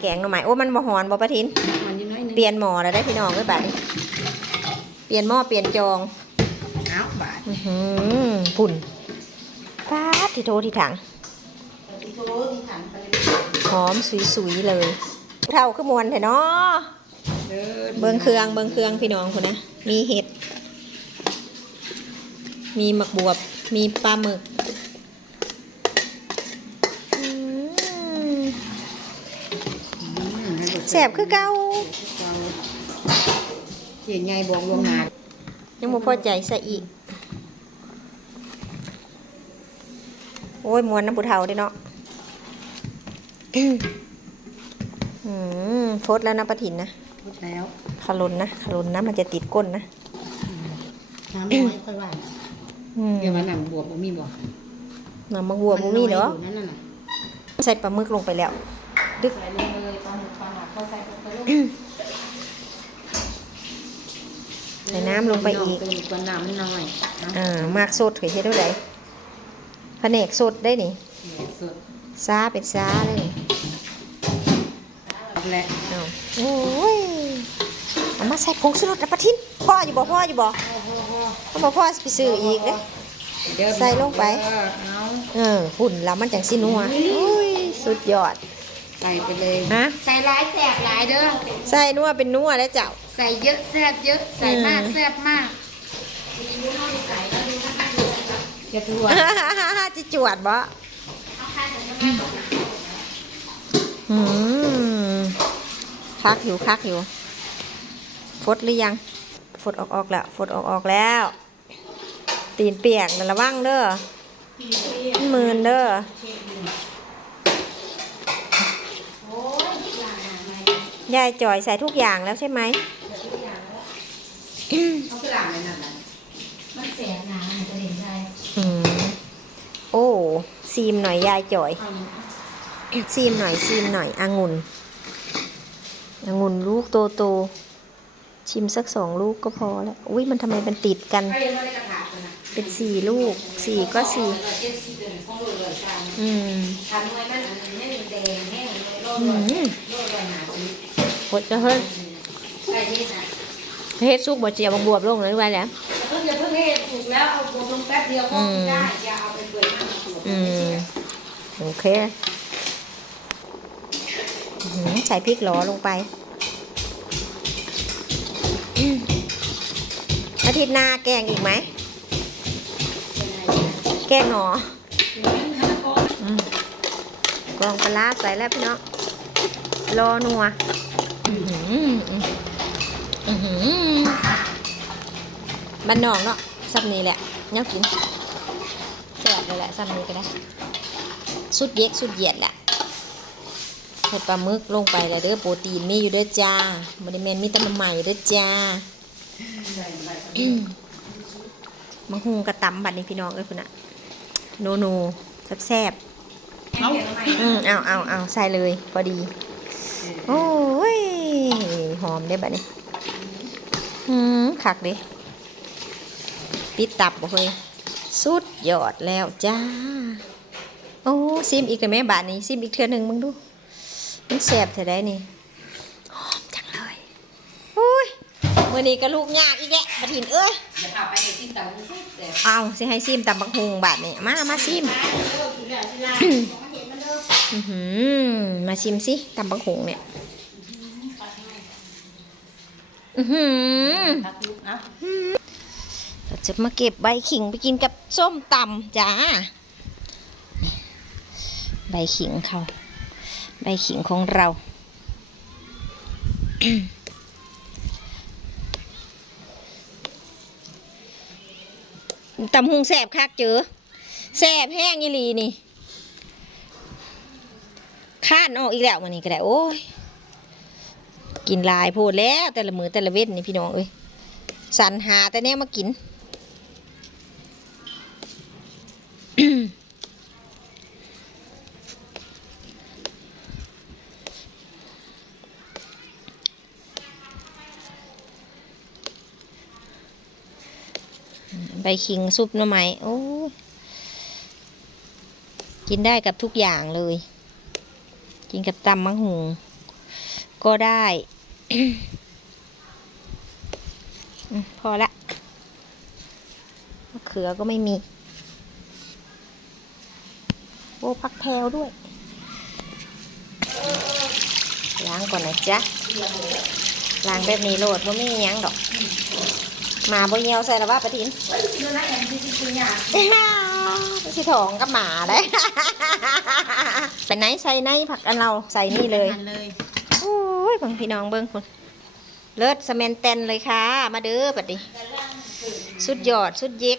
แกงหน่อไม้โอ้มันบ่หอนบ่ประทิน มันอยู่น้อยหนึงเปลี่ยนหม้อแล้วได้พี่น้องเอ้ยบัดนี้เปลี่ยนหม้อเปลี่ยนจองเอาบาทอื้อหือพุ่นป๊าดที่โทที่ถังที่โทที่ขันไปเลยหอมสุยๆเลย เท่าคือมวนแท้เนาะเดินเบิงเครื่องเบิงเครื่องพี่น้องคนนะ มีเห็ด มีหมักบวบ มีปลาหมึกอืม อืมให้บ่ แสบคือเก่าเก่าเขียนไงบอกลวงหน้ายังบ่พอใจใส่อีก โอ้ยมวนน้ำบุเทาเด้เนาะอืมโฟดแล้วนะปะถินนะพูดแล้วขลุนนะขลุนนะ มันจะติดก้นนะน้ำน้อยค่อยว่าอืมเดี๋ยวว่าหนังบวบบ่มีบ่น้ำมักบัวบ่มีเด้อมันน้อยยู่นั่นน่ะใส่ปลาหมึกลงไปแล้วดึกใส่ลงไปเลยปลาหมึก ปลาหมักเข้าใส่ลงไปเลยใส่น้ำลงไปอีก เป็นตัวน้ำมันน้อยนะอ่ามากสดเคยเฮ็ดเท่าไหร่แผนกสดได้นี่เนี่ยสุดซาเป็นซาเลยนี่และเอาโอ้ยเอามาใส่ผงชูรสนะปะทินพ่ออยู่บ่พ่ออยู่บ่เขาบอกพ่อสิไปซื้ออีกเด้อเดี๋ยวใส่ลงไป เออเอา เออหุ่นแล้วมันจังสินัวอุ้ย สุดยอด ใส่ไปเลย ฮะใส่หลายแสบหลายเด้อ ใส่นัวเป็นนัวแล้วเจ้า ใส่เยอะแสบเยอะ ใส่มากอืมแสบมากจะทั่วจิจวดบ่อืมคักอยู่คักอยู่ ฟดหรือยัง ฟดออกออกแล้ว ฟดออกออกแล้ว ตีนเปียกนั่นระวังเด้อมันมืนเด้อ ยายจ่อยใส่ทุกอย่างแล้วใช่ไหมเขาคือหลังเลยนั่นน่ะมันเสียหนามันจะเห็นได้อืมโอ้ซีมหน่อยยายจ่อย ซีมหน่อยซีมหน่อยองุ่นองุ่นลูกโตโตๆชิมสักสองลูกก็พอแล้วอุ้ยมันทำไมมันติดกันใครยังไม่ได้กระถางเลยนะเป็นสี่ลูกสี่ก็สี่เจ็ดสิบเดือนของโรยเลยจ้าอืมทำไว้มันอันนี้แดงแห้งโรยอืโรยมโรยโรย หดจะเฮ้ยเฮ็ดซุกบ่เจียบาบวบลงเลยไว้แล้วเพิ่งจะเพิ่งให้ถูกแล้วเอาบวมลงแป๊บเดียวก็ได้อย่าเอาไปเปื่อยมากถูกอืมโอเคหือใส่พริกหลอลงไปอาทิตย์หน้าแกงอีกไหม แกงหนอกองปลาใส่แล้วพี่น้องรอนัว บ้านนอกเนาะซับนี้แหละเนาะกินแซ่บเลยแหละซับนี้ก็ได้ สุดเย็กสุดเหยียดแหละใส่ปลาหมึกลงไปแล้วเด้อโปรตีนมีอยู่เด้อจ้าบริเมนมีแต่มาใหม่เด้อจ้ามังหุงกระตำบัดนี้พี่น้องเอ้ยพุ่นน่ะโนโนแซ่บเอาๆอืมเอาเอาเอาใส่เลยพอดี โอ้ย หอมได้บัดนี้หืมคักเดิปิดตับบ่เฮ้ยสุดยอดแล้วจ้า โอ้ซิมอีกเลยแม่บาทนี้ซิมอีกเทื่อหนึ่งมึงดู มันแซ่บเท่าไดนี่หอมจังเลยอุ้ยมื่อนี้ก็ลูกยากอีกแกะบัดหินเอ้ยอย่าพาไปเดี๋ยวจิ้มตาบุ้งแซ่บเอาสิให้ซิมตำบักฮุงบาทนี่มามาซิมมาชิมสิตำบักฮุงเนี่ย อือหือพักลูกอะเราจะมาเก็บใบขิงไปกินกับส้มตำจ้านี่ใบขิงเขา ใบขิงของเราตำหุงแสบคักเจอแสบแห้งอีหลีนี่ข้านออกอีกแล้วมันนี่ก็ได้ โอ้ย กินลายโพดแล้วแต่ละมือแต่ละเว้นนี่พี่น้องเอ้ยสรรหาแต่เนี้ยมากินใบขิงซุปหน่อไม้โอ้กินได้กับทุกอย่างเลย กินกับตำมะฮุงก็ได้ พอละมะเขือก็ไม่มี โอ้พักแพรวด้วย ล้างก่อนนะจ๊ะ ล้างแบบนี้โหลดว่าไม่มีหยังดอกหมาบ่เหี่ยวใส่ละว่าปะทินเดี๋ยวนะแอมที่จริงตัวอย่างสิถองกับหมาได้ไปไหนใส่ในผักอันเราใส่นี่เลย โอ้ยเบิ่งพี่น้องเบิ่งคุณเลิศสแมนเตนเลยค่ะ มาเด้อบัดนี้สุดยอด สุดเย็ก